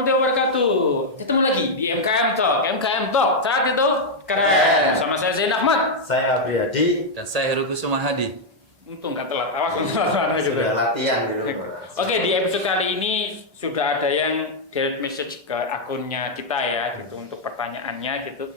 warahmatullahi wabarakatuh. Ketemu lagi di MKM Talk. Saat itu keren. Sama saya Zain Ahmad. Saya Abriyadi. Dan saya Heru Kusuma Hadi. Untung gak telat. Awas telat gitu. Sudah latihan dulu. Oke, di episode kali ini sudah ada yang direct message ke akunnya kita ya, gitu untuk pertanyaannya gitu.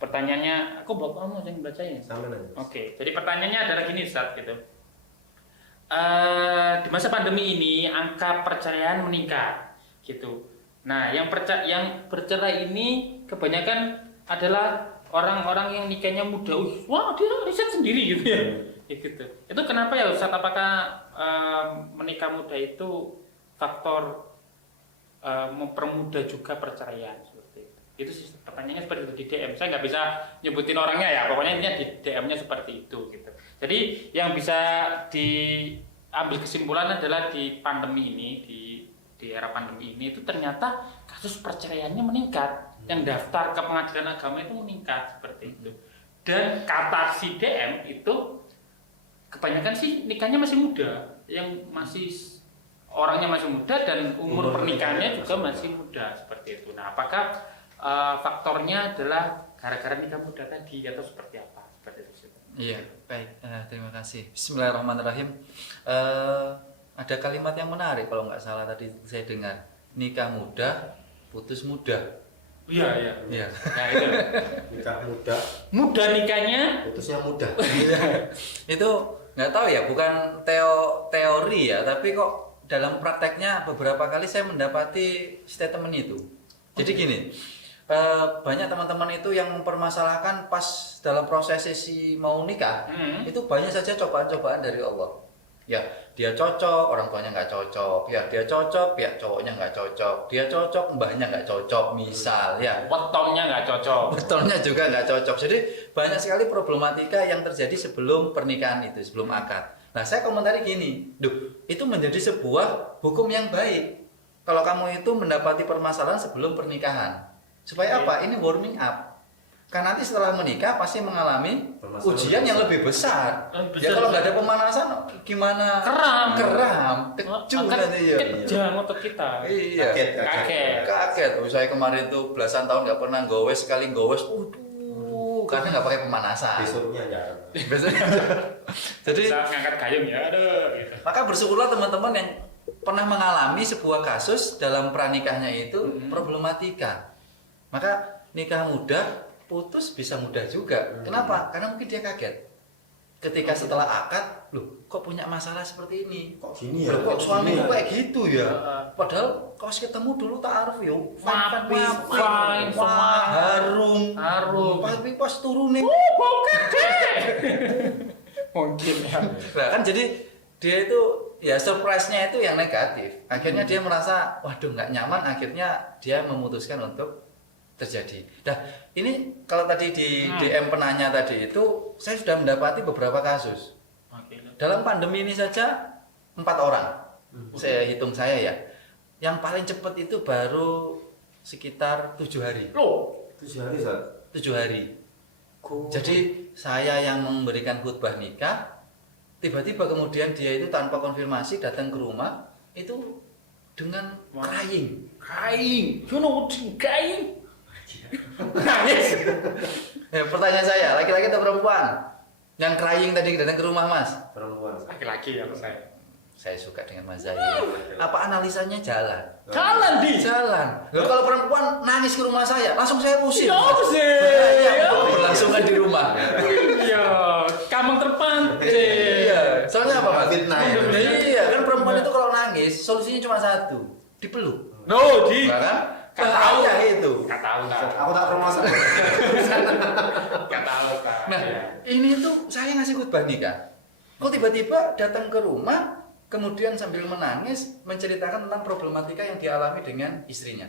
Pertanyaannya, aku blok kamu yang bacain. Sama aja. Oke, jadi pertanyaannya adalah gini Ustaz gitu. Di masa pandemi ini angka perceraian meningkat gitu. Nah, yang bercerai ini kebanyakan adalah orang-orang yang nikahnya muda. Wah, dia riset sendiri gitu ya. Gitu. Itu kenapa ya Ustaz? Apakah menikah muda itu faktor mempermudah juga perceraian seperti itu? Itu sih pertanyaannya seperti itu di DM. Saya nggak bisa nyebutin orangnya ya. Pokoknya intinya di DM-nya seperti itu gitu. Jadi yang bisa diambil kesimpulan adalah di pandemi ini, di era pandemi ini itu ternyata kasus perceraiannya meningkat. Yang daftar ke pengadilan agama itu meningkat seperti itu. Dan kata si DM itu kebanyakan sih nikahnya masih muda, yang masih orangnya masih muda dan umur pernikahannya juga masih muda seperti itu. Nah, apakah faktornya adalah gara-gara nikah muda tadi atau seperti apa? Seperti itu. Iya, baik. Terima kasih. Bismillahirrahmanirrahim. Ada kalimat yang menarik kalau nggak salah tadi saya dengar. Nikah muda, putus muda. Iya. Iya. Nah, itu. Nikah muda. Muda nikahnya. Putusnya muda. Itu nggak tahu ya, bukan teori ya, tapi kok dalam prakteknya beberapa kali saya mendapati statement itu. Jadi gini, banyak teman-teman itu yang mempermasalahkan pas dalam proses sesi mau nikah, itu banyak saja cobaan-cobaan dari Allah. Ya, dia cocok, orang tuanya nggak cocok. Ya, dia cocok, pihak cowoknya nggak cocok. Dia cocok, mbahnya nggak cocok, misal ya. Wetonnya nggak cocok. Betulnya juga nggak cocok. Jadi banyak sekali problematika yang terjadi sebelum pernikahan itu, sebelum akad. Nah, saya komentari gini, itu menjadi sebuah hukum yang baik. Kalau kamu itu mendapati permasalahan sebelum pernikahan, supaya apa? Ini warming up. Karena nanti setelah menikah pasti mengalami ujian yang lebih besar. Ya kalau nggak ada pemanasan, gimana? Keram, kecut nanti ya. Kejang otot kita. Iya. Kaget. Saya kemarin tuh belasan tahun nggak pernah gowes, sekali gowes, karena nggak pakai pemanasan. Besoknya jarang. Jadi saat ngangkat gayung ya, aduh. Gitu. maka bersyukurlah teman-teman yang pernah mengalami sebuah kasus dalam pranikahnya itu problematika. Maka nikah muda, putus bisa mudah juga. Kenapa? Karena mungkin dia kaget. Ketika setelah akad, loh kok punya masalah seperti ini? Kok gini ya? Loh, kok suamiku kayak gitu ya? Padahal pas ketemu dulu ta'aruf ya, Fine, semua harum. Pas turunin, mungkin ya. nah kan jadi dia itu ya surprise-nya itu yang negatif. Akhirnya dia merasa waduh nggak nyaman. Akhirnya dia memutuskan untuk terjadi. Nah ini kalau tadi di DM penanya tadi itu saya sudah mendapati beberapa kasus. Dalam pandemi ini saja 4 orang. Saya hitung saya ya. Yang paling cepat itu baru sekitar 7 hari. Loh, 7 hari, Sat. 7 hari. Jadi saya yang memberikan khutbah nikah, tiba-tiba kemudian dia itu tanpa konfirmasi datang ke rumah itu dengan crying. you know what crying? Nangis. Ya, pertanyaan saya, laki-laki atau perempuan? Yang crying tadi datang ke rumah Mas? Perempuan. Laki-laki ya saya. Saya suka dengan Mas Zahir. Apa analisanya jalan? Jalan. Loh, kalau perempuan nangis ke rumah saya, langsung saya usir. Ya sih. Berlangsungan di rumah. Iya, kamang terpantai. Iya. Soalnya apa Mas? Fitnah ya. Iya, kan perempuan itu kalau nangis solusinya cuma satu, dipeluk. No, Nah, kan? Nggak tahu ya itu. Nggak tahu. Aku tak promosi. Nggak tahu. Nah, ini tuh saya ngasih khutbah nikah. Kok tiba-tiba datang ke rumah, kemudian sambil menangis menceritakan tentang problematika yang dialami dengan istrinya.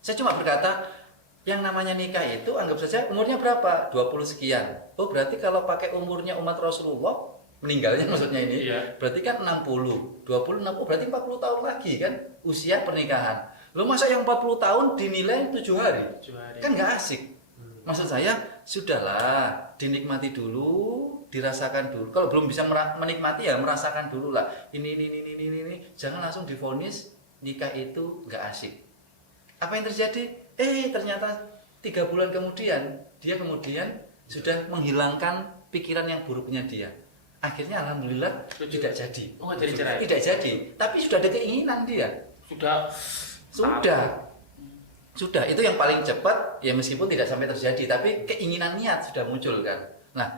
Saya cuma berkata, yang namanya nikah itu anggap saja umurnya berapa? 20 sekian. Oh, berarti kalau pakai umurnya umat Rasulullah, meninggalnya maksudnya ini, Iya. berarti kan 60. 20, 60, berarti 40 tahun lagi kan usia pernikahan. Loh, masa yang 40 tahun dinilai 7 hari? 7 hari. Kan nggak asik. Maksud saya, sudahlah, dinikmati dulu, dirasakan dulu. Kalau belum bisa menikmati ya merasakan dulu lah. Ini. Jangan langsung divonis nikah itu nggak asik. Apa yang terjadi? Ternyata 3 bulan kemudian dia sudah menghilangkan pikiran yang buruknya dia. Akhirnya alhamdulillah tidak jadi. Oh, nggak jadi cerai? Tidak jadi, tapi sudah ada keinginan dia. Sudah, itu yang paling cepat ya, meskipun tidak sampai terjadi, tapi keinginan niat sudah muncul kan. Nah,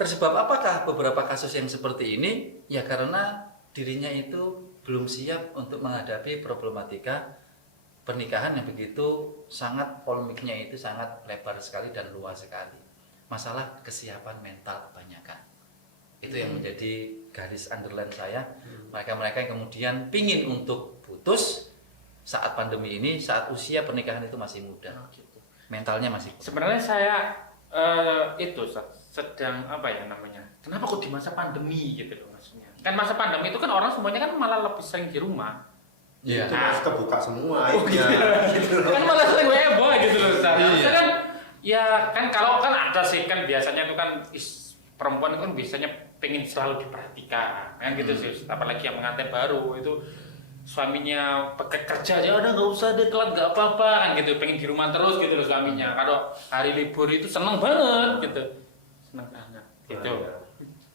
tersebab apakah beberapa kasus yang seperti ini? Ya karena dirinya itu belum siap untuk menghadapi problematika pernikahan yang begitu sangat polemiknya itu sangat lebar sekali dan luas sekali. Masalah kesiapan mental kebanyakan. Itu yang menjadi garis underline saya. Mereka-mereka yang kemudian pingin untuk putus saat pandemi ini, saat usia pernikahan itu masih muda, mentalnya masih. Sebenarnya saya sedang apa ya namanya? Kenapa kok di masa pandemi gitu loh maksudnya? Kan masa pandemi itu kan orang semuanya kan malah lebih sering di rumah. Iya. Itu harus kebuka semua Oh, ya. gitu. Kan malah sering WFH gitu loh. Iya. Kan ya kan kalau kan ada sih kan biasanya itu kan perempuan itu kan biasanya pengen selalu diperhatikan kan gitu sih. Apalagi yang pengantin baru itu suaminya pakai kerja aja udah nggak usah deh telat nggak apa-apa kan gitu, pengen di rumah terus gitu loh suaminya. Kalau hari libur itu seneng banget gitu, seneng banget gitu,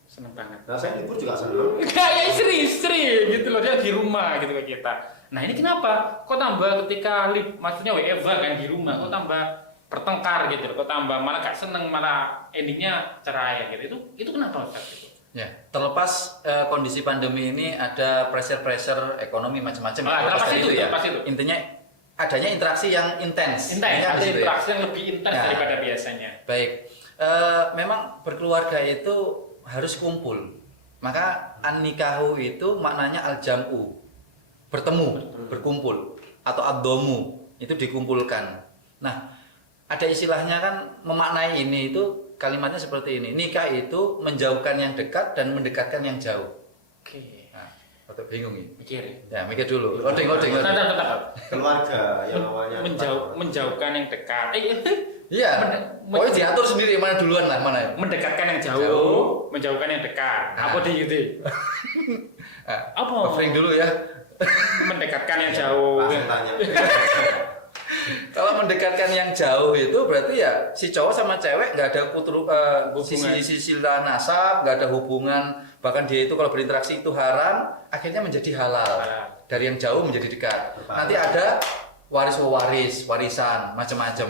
seneng banget. Nah, saya libur juga seneng. Kayak istri gitu loh, dia di rumah gitu kayak kita. Nah ini kenapa? Kok tambah ketika maksudnya WFH kan di rumah, kok tambah bertengkar gitu loh, kok tambah malah gak seneng, malah endingnya cerai gitu. Itu kenapa Ustaz? Ya, terlepas kondisi pandemi ini ada pressure ekonomi macam-macam. Terlepas itu ya. Intinya adanya interaksi yang intens. Ada Ya. interaksi yang lebih intens daripada biasanya. Baik, memang berkeluarga itu harus kumpul. Maka an-nikahu itu maknanya al-jam'u, bertemu, berkumpul, atau ad-domu, itu dikumpulkan. Nah, ada istilahnya kan memaknai ini itu kalimatnya seperti ini. Nikah itu menjauhkan yang dekat dan mendekatkan yang jauh. Oke. Nah, atau bingung ya? Mikir. Ya, mikir dulu. Odeng. Tetap. Keluarga yang awalnya Menjauhkan yang dekat. Iya. Pokoknya diatur sendiri mana duluan lah, mana ya? Mendekatkan yang jauh, menjauhkan yang dekat. Apa di gitu? Apa? Offering dulu ya. Mendekatkan yang jauh. langsung tanya. Kalau mendekatkan yang jauh itu berarti ya si cowok sama cewek nggak ada sisi nasab, nggak ada hubungan, bahkan dia itu kalau berinteraksi itu haram, akhirnya menjadi halal. Dari yang jauh menjadi dekat. Nanti ada warisan, macam-macam.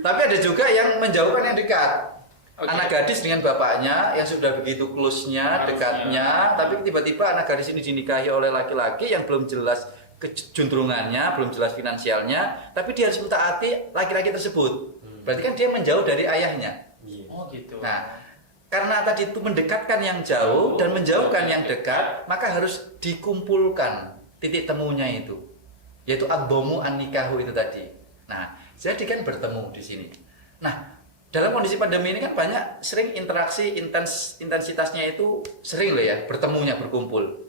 Tapi ada juga yang menjauhkan yang dekat. Okay. Anak gadis dengan bapaknya yang sudah begitu close-nya, dekatnya, tapi tiba-tiba anak gadis ini dinikahi oleh laki-laki yang belum jelas kejundrungannya, belum jelas finansialnya, tapi dia harus mentaati laki-laki tersebut. Berarti kan dia menjauh dari ayahnya. Oh gitu. Nah, karena tadi itu mendekatkan yang jauh dan menjauhkan yang dekat, maka harus dikumpulkan titik temunya itu, yaitu ad-domu an-nikahu itu tadi. Nah, jadi kan bertemu di sini. Nah, dalam kondisi pandemi ini kan banyak sering interaksi intensitasnya itu sering loh ya, bertemunya, berkumpul.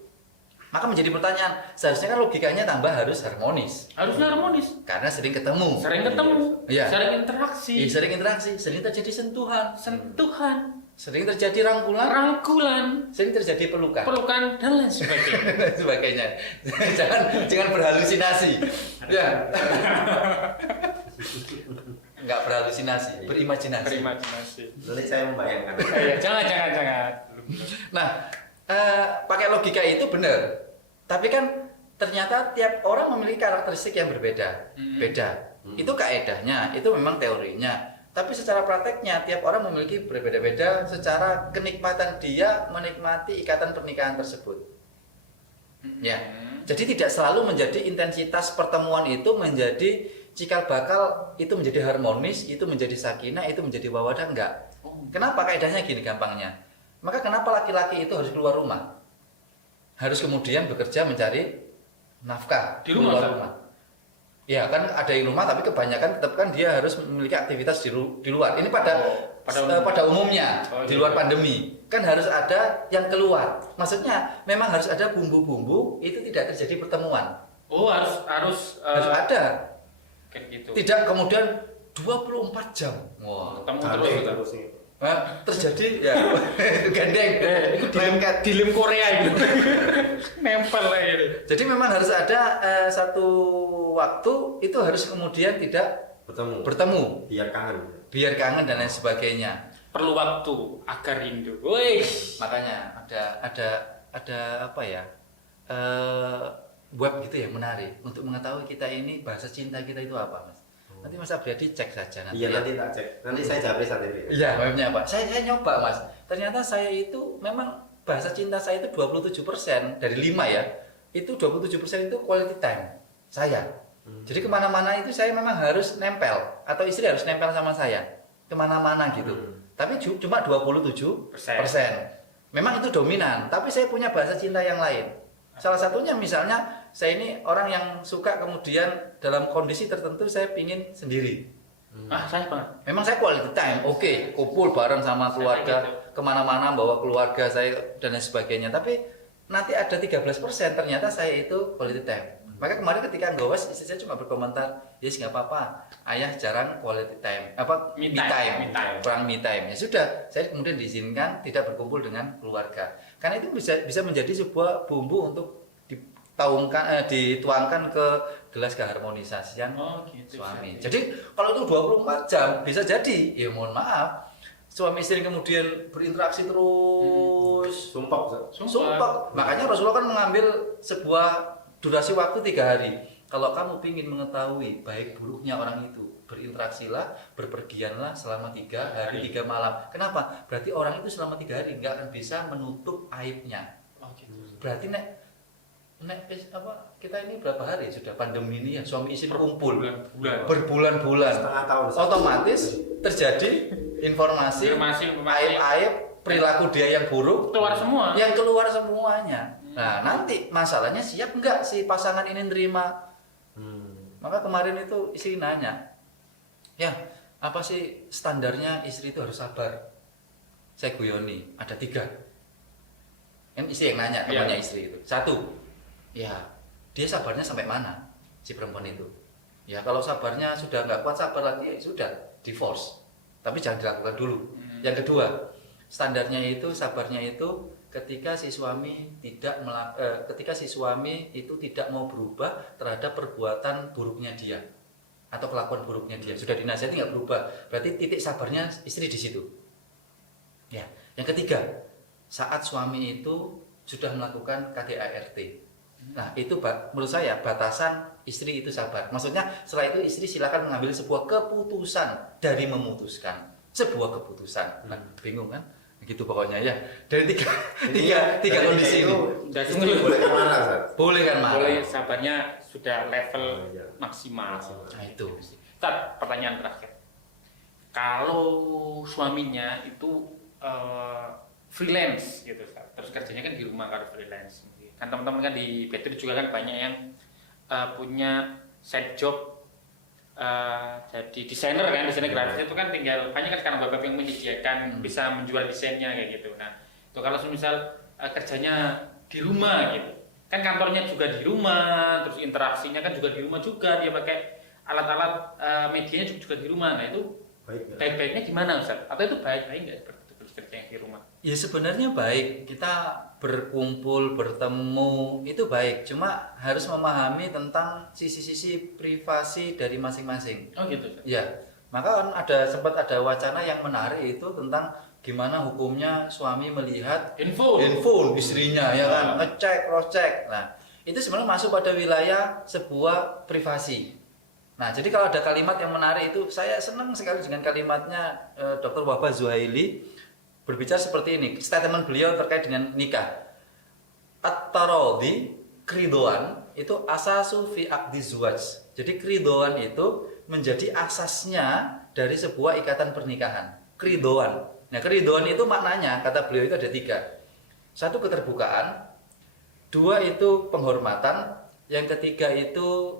Maka menjadi pertanyaan, seharusnya kan logikanya tambah harus harmonis. Harusnya harmonis. Karena sering ketemu. Ya. Sering interaksi. Sering terjadi sentuhan. Sering terjadi rangkulan. Sering terjadi pelukan dan lain sebagainya. jangan berhalusinasi. Ya. Enggak berhalusinasi, berimajinasi. Nanti saya membayangkan. Jangan. Nah, pakai logika itu benar. Tapi kan ternyata tiap orang memiliki karakteristik yang berbeda. Beda. Itu kaedahnya, itu memang teorinya. Tapi secara prakteknya tiap orang memiliki berbeda-beda secara kenikmatan dia menikmati ikatan pernikahan tersebut. Ya. Jadi tidak selalu menjadi intensitas pertemuan itu menjadi cikal bakal itu menjadi harmonis, itu menjadi sakinah, itu menjadi wawadah, enggak. Kenapa kaedahnya gini gampangnya? Maka kenapa laki-laki itu harus keluar rumah? Harus kemudian bekerja mencari nafkah di rumah. Ya kan ada yang rumah, tapi kebanyakan tetap kan dia harus memiliki aktivitas di luar. Ini pada umumnya di luar pandemi kan harus ada yang keluar. Maksudnya memang harus ada bumbu-bumbu itu tidak terjadi pertemuan. Oh harus ada. Kayak gitu. Tidak kemudian 24 jam. Wah, ketemu terus. Terjadi ya gandeng lengket Dilem Korea itu. Nempel lah ini. jadi memang harus ada satu waktu itu harus kemudian tidak bertemu biar kangen dan lain sebagainya. Perlu waktu agar rindu. Woi. Makanya ada apa ya, web gitu yang menarik untuk mengetahui kita ini bahasa cinta kita itu apa, Mas. Nanti Mas Abriyadi cek saja nanti. Iya, nanti tak cek. Nanti saya japri sendiri. Iya, webnya apa? Saya nyoba, Mas. Ternyata saya itu memang bahasa cinta saya itu 27% dari 5 ya. Itu 27% itu quality time saya. Jadi kemana-mana itu saya memang harus nempel atau istri harus nempel sama saya kemana-mana gitu. Tapi cuma 27%. Memang itu dominan. Tapi saya punya bahasa cinta yang lain. Salah satunya misalnya saya ini orang yang suka kemudian dalam kondisi tertentu saya pingin sendiri. Saya banget. Memang saya quality time, oke, kumpul bareng sama keluarga, kemana-mana bawa keluarga saya dan lain sebagainya. Tapi nanti ada 13% ternyata saya itu quality time. Maka kemarin ketika nggawas istri saya cuma berkomentar, yes nggak apa-apa, ayah jarang quality time, me time, kurang me time. Ya sudah, saya kemudian diizinkan tidak berkumpul dengan keluarga. Karena itu bisa menjadi sebuah bumbu untuk dituangkan ke gelas keharmonisasian gitu, suami. Jadi kalau itu 24 jam bisa jadi, ya mohon maaf, suami istri kemudian berinteraksi terus, sumpah. Makanya Rasulullah kan mengambil sebuah durasi waktu 3 hari. Kalau kamu ingin mengetahui baik buruknya orang itu, berinteraksilah, berpergianlah selama 3 hari 3 malam. Kenapa? Berarti orang itu selama 3 hari nggak akan bisa menutup aibnya. Berarti kita ini berapa hari sudah pandemi ini ya, suami istri kumpul berbulan-bulan, setengah tahun, otomatis terjadi informasi aib-aib perilaku dia yang buruk keluar semuanya. Nah nanti masalahnya siap nggak si pasangan ini nerima? Maka kemarin itu istri nanya, ya apa sih standarnya istri itu harus sabar? Saya guyoni, ada 3. Kan istri yang nanya, temannya istri itu. 1, ya dia sabarnya sampai mana si perempuan itu? Ya kalau sabarnya sudah nggak kuat sabar lagi, ya sudah divorce. Tapi jangan dilakukan dulu. Yang kedua, standarnya itu sabarnya itu ketika si suami itu tidak mau berubah terhadap perbuatan buruknya dia atau kelakuan buruknya dia. Sudah dinasihati nggak berubah, berarti titik sabarnya istri di situ. Ya, yang ketiga, saat suami itu sudah melakukan KDART. Nah, itu menurut saya batasan istri itu sabar. Maksudnya setelah itu istri silakan mengambil sebuah keputusan dari memutuskan sebuah keputusan. Nah, bingung kan? Gitu pokoknya ya. Dari tiga kondisi ini. Boleh kemana, Ustaz? Boleh kan, Mas? Boleh, sabarnya sudah level maksimal. Nah, itu. Ustaz, pertanyaan terakhir. Kalau suaminya itu freelance gitu, Ustaz. Terus kerjanya kan di rumah kalau freelance. Kan teman-teman kan di Petri juga kan banyak yang punya side job, jadi desainer kan, desainer grafis itu kan tinggal banyak kan sekarang bapak yang menyediakan bisa menjual desainnya kayak gitu. Nah itu kalau misal kerjanya di rumah gitu, kan kantornya juga di rumah, terus interaksinya kan juga di rumah juga, dia pakai alat-alat medianya juga di rumah. Nah itu baik-baiknya gimana Ustaz? Atau itu baik-baik nggak seperti itu kerjanya di rumah? Ya sebenarnya baik, kita berkumpul, bertemu itu baik, cuma harus memahami tentang sisi-sisi privasi dari masing-masing. Oh gitu. Ya, maka kan sempat ada wacana yang menarik itu tentang gimana hukumnya suami melihat handphone istrinya, ya kan, ngecek, cross check. Nah, itu sebenarnya masuk pada wilayah sebuah privasi. Nah, jadi kalau ada kalimat yang menarik itu, saya senang sekali dengan kalimatnya Dr. Wahbah Zuhaili. Berbicara seperti ini, statement beliau terkait dengan nikah. At-taradhi, keridoan itu asasu fi aqdi zuwaj. Jadi keridoan itu menjadi asasnya dari sebuah ikatan pernikahan. Keridoan. Nah, keridoan itu maknanya kata beliau itu ada 3. 1 keterbukaan, 2 itu penghormatan, yang ketiga itu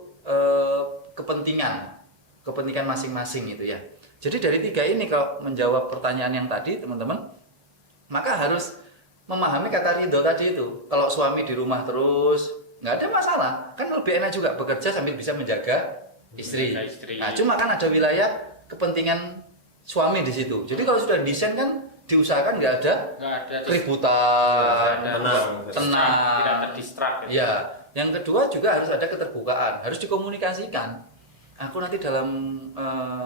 kepentingan masing-masing itu ya. Jadi dari 3 ini kalau menjawab pertanyaan yang tadi teman-teman, maka harus memahami kata ridho tadi itu. Kalau suami di rumah terus nggak ada masalah, kan lebih enak juga bekerja sambil bisa menjaga istri. Nah, cuma kan ada wilayah kepentingan suami di situ. Jadi kalau sudah desain kan diusahakan nggak ada Nggak ada keributan, tenang. tidak terdistrak. gitu. Ya, yang kedua juga harus ada keterbukaan, harus dikomunikasikan. Aku nanti dalam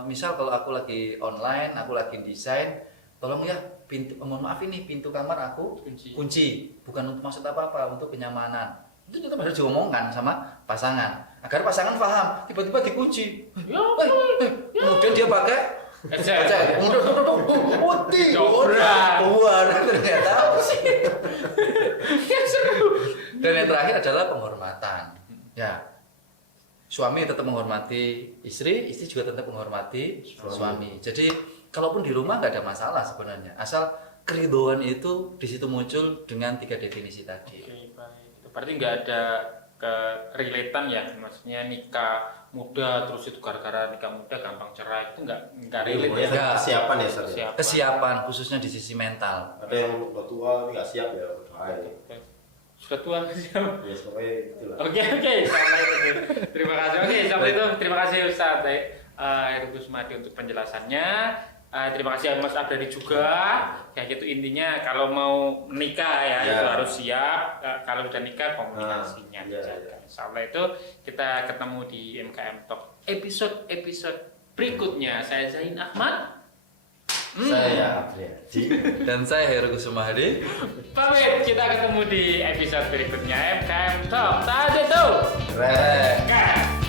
misal kalau aku lagi online, aku lagi desain, tolong ya pintu, mohon maaf ini pintu kamar aku kunci, bukan untuk maksud apa-apa, untuk kenyamanan. Itu kita harus diomongkan sama pasangan agar pasangan paham. Tiba-tiba dikunci, kemudian dia pakai Ejek. putih, Coba. keluar, nggak tahu sih. Dan yang terakhir adalah penghormatan. Ya, suami tetap menghormati istri, istri juga tetap menghormati suami. Jadi kalaupun di rumah nggak ada masalah sebenarnya, asal keriduan itu di situ muncul dengan 3 definisi tadi. Oke, baik. Itu berarti nggak ada kerelatean ya, maksudnya nikah muda terus itu gara-gara nikah muda gampang cerai itu nggak relate ya. Ya. Kesiapan ya Ustaz. Kesiapan. Kesiapan khususnya di sisi mental. Ada yang udah tua tapi nggak siap ya. Sudah tua siap. Ya pokoknya itulah. Oke, sampai itu. Terima kasih. Oke, sampai itu terima kasih Ustaz Heru Kusmadi untuk penjelasannya. Terima kasih Mas Abdari juga. Kayak gitu intinya kalau mau menikah ya, Ya. itu harus siap. Kalau sudah nikah komunikasinya Ya, dijaga. ya. Insyaallah itu kita ketemu di MKM Talk episode berikutnya. Saya Zain Ahmad. Saya Apriyadi. Dan saya Heru Kusumahdi. Pamit, kita ketemu di episode berikutnya MKM Talk. Tadi tuh. Keren. Kak.